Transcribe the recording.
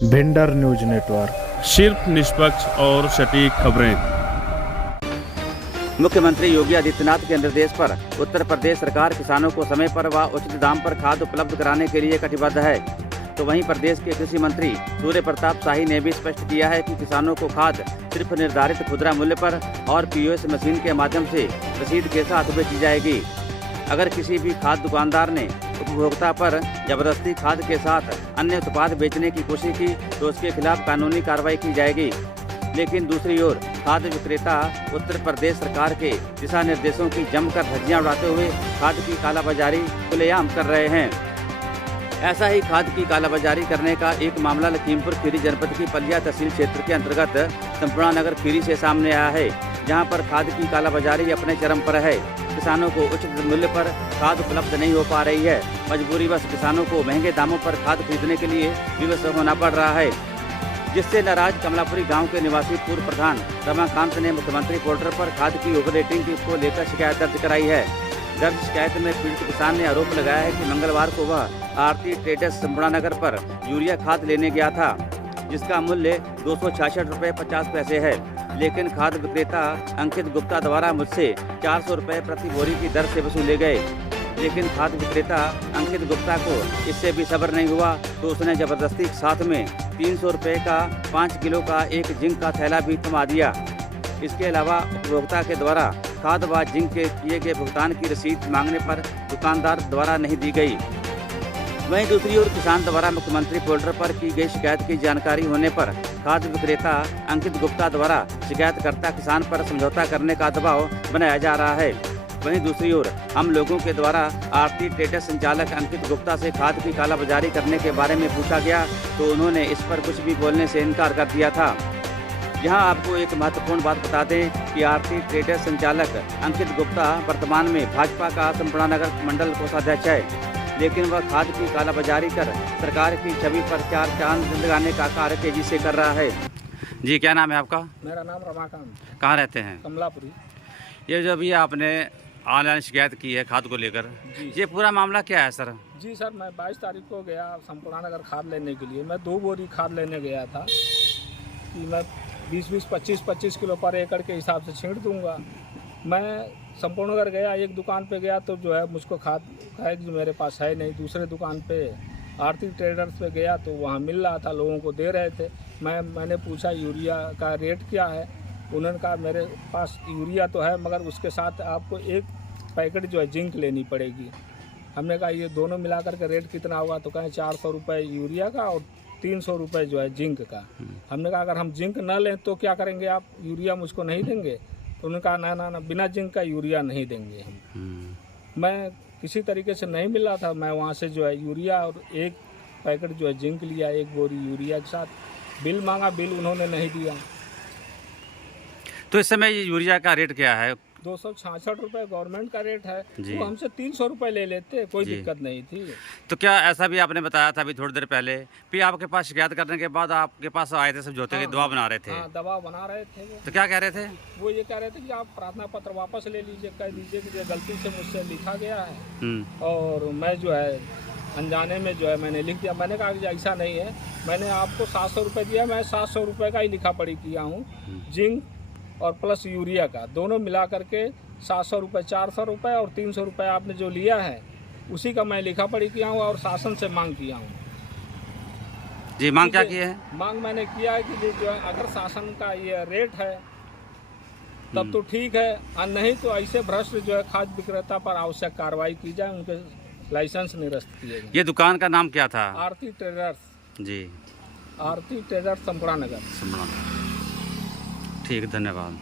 Bhinder news network, सिर्फ निष्पक्ष और सटीक खबरें। मुख्यमंत्री योगी आदित्यनाथ के निर्देश पर उत्तर प्रदेश सरकार किसानों को समय पर व उचित दाम पर खाद उपलब्ध कराने के लिए कटिबद्ध है। तो वहीं प्रदेश के कृषि मंत्री सूर्य प्रताप शाही ने भी स्पष्ट किया है कि किसानों को खाद सिर्फ निर्धारित खुदरा मूल्य पर और पीओएस मशीन के माध्यम से रसीद के साथ बेची जाएगी। अगर किसी भी खाद दुकानदार ने उपभोक्ता पर जबरदस्ती खाद के साथ अन्य उत्पाद बेचने की कोशिश की तो उसके खिलाफ कानूनी कार्रवाई की जाएगी। लेकिन दूसरी ओर खाद विक्रेता उत्तर प्रदेश सरकार के दिशा निर्देशों की जमकर धज्जियां उड़ाते हुए खाद की कालाबाजारी खुलेआम कर रहे हैं। ऐसा ही खाद की कालाबाजारी करने का एक मामला लखीमपुर खीरी जनपद की पलिया तहसील क्षेत्र के अंतर्गत संपूर्ण नगर खीरी से सामने आया है, जहां पर खाद की कालाबाजारी अपने चरम पर है। किसानों को उचित मूल्य पर खाद उपलब्ध नहीं हो पा रही है। मजबूरीवश किसानों को महंगे दामों पर खाद खरीदने के लिए विवश होना पड़ रहा है, जिससे नाराज कमलापुरी गांव के निवासी पूर्व प्रधान रमाकांत ने मुख्यमंत्री पोर्टल पर खाद की ओवर रेटिंग को लेकर शिकायत दर्ज कराई है। दर्ज शिकायत में पीड़ित किसान ने आरोप लगाया है कि मंगलवार को वह आरती ट्रेडर्स संपूर्णानगर पर यूरिया खाद लेने गया था, जिसका मूल्य 266 रुपये 50 पैसे है। लेकिन खाद विक्रेता अंकित गुप्ता द्वारा मुझसे 400 रुपये प्रति बोरी की दर से वसूले गए। लेकिन खाद विक्रेता अंकित गुप्ता को इससे भी सब्र नहीं हुआ तो उसने जबरदस्ती साथ में 300 रुपये का 5 किलो का एक जिंक का थैला भी थमा दिया। इसके अलावा उपभोक्ता के द्वारा खाद व जिंक के किए गए भुगतान की रसीद मांगने पर दुकानदार द्वारा नहीं दी गई। वहीं दूसरी ओर किसान द्वारा मुख्यमंत्री पोर्टल पर की गई शिकायत की जानकारी होने पर खाद विक्रेता अंकित गुप्ता द्वारा शिकायतकर्ता किसान पर समझौता करने का दबाव बनाया जा रहा है। वहीं दूसरी ओर हम लोगों के द्वारा आरती ट्रेडर्स संचालक अंकित गुप्ता से खाद की कालाबाजारी करने के बारे में पूछा गया तो उन्होंने इस पर कुछ भी बोलने से इनकार कर दिया था। यहाँ आपको एक महत्वपूर्ण बात बता दें कि आरती ट्रेडर्स संचालक अंकित गुप्ता वर्तमान में भाजपा का संपूर्णानगर मंडल कोषाध्यक्ष है, लेकिन वह खाद की कालाबाजारी कर सरकार की छवि पर चार चांद लगाने का कार्य तेजी से कर रहा है। जी, क्या नाम है आपका? मेरा नाम रमाकांत। कहाँ रहते हैं? कमलापुरी। ये जो अभी आपने ऑनलाइन शिकायत की है खाद को लेकर, ये पूरा मामला क्या है सर? जी सर, मैं 22 तारीख को गया संपूर्णानगर खाद लेने के लिए। मैं 2 बोरी खाद लेने गया था कि मैं 20-20, 25-25 किलो पर एकड़ के हिसाब से छींट दूंगा। मैं संपूर्णनगर गया, एक दुकान पे गया तो जो है मुझको खाद है जो मेरे पास है नहीं। दूसरे दुकान पे आरती ट्रेडर्स पे गया तो वहाँ मिल रहा था, लोगों को दे रहे थे। मैंने पूछा यूरिया का रेट क्या है। उन्होंने कहा मेरे पास यूरिया तो है मगर उसके साथ आपको एक पैकेट जो है जिंक लेनी पड़ेगी। हमने कहा ये दोनों मिलाकर के रेट कितना होगा तो कहें 400 रुपये यूरिया का और 300 रुपये जो है जिंक का। हमने कहा अगर हम जिंक ना लें तो क्या करेंगे आप, यूरिया मुझको नहीं देंगे? तो उन्होंने कहा ना बिना जिंक का यूरिया नहीं देंगे हम। मैं किसी तरीके से नहीं मिला था, मैं वहाँ से जो है यूरिया और एक पैकेट जो है जिंक लिया, एक बोरी यूरिया के साथ। बिल मांगा, बिल उन्होंने नहीं दिया। तो इस समय ये यूरिया का रेट क्या है? 266 रुपये गवर्नमेंट का रेट है। जी। वो हमसे 300 रुपये ले लेते, कोई दिक्कत नहीं थी। तो क्या ऐसा भी आपने बताया था अभी थोड़ी देर पहले, फिर आपके पास शिकायत करने के बाद आपके पास आए थे समझौते के दबाव बना रहे थे? हाँ, दबाव बना रहे थे वो। तो क्या कह रहे थे? वो ये कह रहे थे कि आप प्रार्थना पत्र वापस ले लीजिए, कह दीजिए कि गलती से मुझसे लिखा गया है और मैं जो है अनजाने में जो है मैंने लिख दिया। मैंने कहा कि ऐसा नहीं है, मैंने आपको 700 रुपये दिया, मैं 700 रुपये का ही लिखा पढ़ी किया हूँ। जिंक और प्लस यूरिया का दोनों मिला करके 700 रुपये, 400 रुपये और 300 रुपये आपने जो लिया है उसी का मैं लिखा पढ़ी किया हूँ और शासन से मांग किया हूँ। जी, मांग क्या किया है? मांग मैंने किया है कि जो है अगर शासन का ये रेट है तब तो ठीक है, और नहीं तो ऐसे भ्रष्ट जो है खाद विक्रेता पर आवश्यक कार्रवाई की जाए, उनके लाइसेंस निरस्त किए जाए। ये दुकान का नाम क्या था? आरती ट्रेडर्स। जी, आरती ट्रेडर्स संपूर्णानगर। ठीक, धन्यवाद।